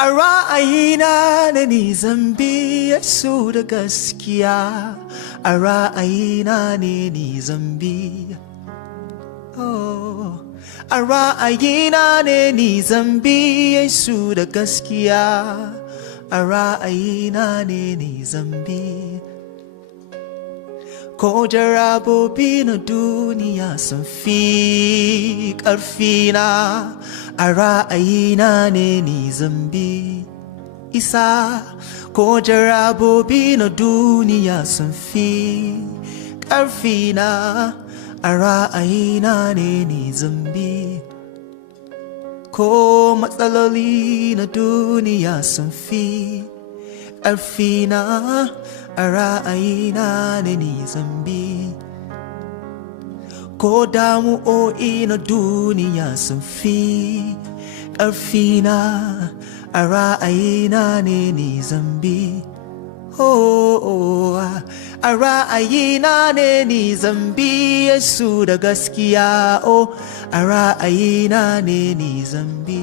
A ra'ayina na ni zambi Yesu da gaskiya. A ra'ayina ne ni zambi. Oh, a ra'ayina ne ni zambi Yesu da gaskiya. A ra'ayina ne ni zambi. Ko jarabobi na duniya sun fi ƙarfina. A ra'ayina ne ni zambi. Isa ko jarabobi na duniya sun fi ƙarfina. A ra'ayina ne ni zambi. Ko matsaloli na duniya sun fi ƙarfina. A ra'ayina ne ni zambi. Ko damu'o'i na duniya sun fi ƙarfina. A ra'ayina ne ni zambi. Oh, a ra'ayina ne ni zambi Yesu da gaskiya. Oh, a ra'ayina ne ni zambi.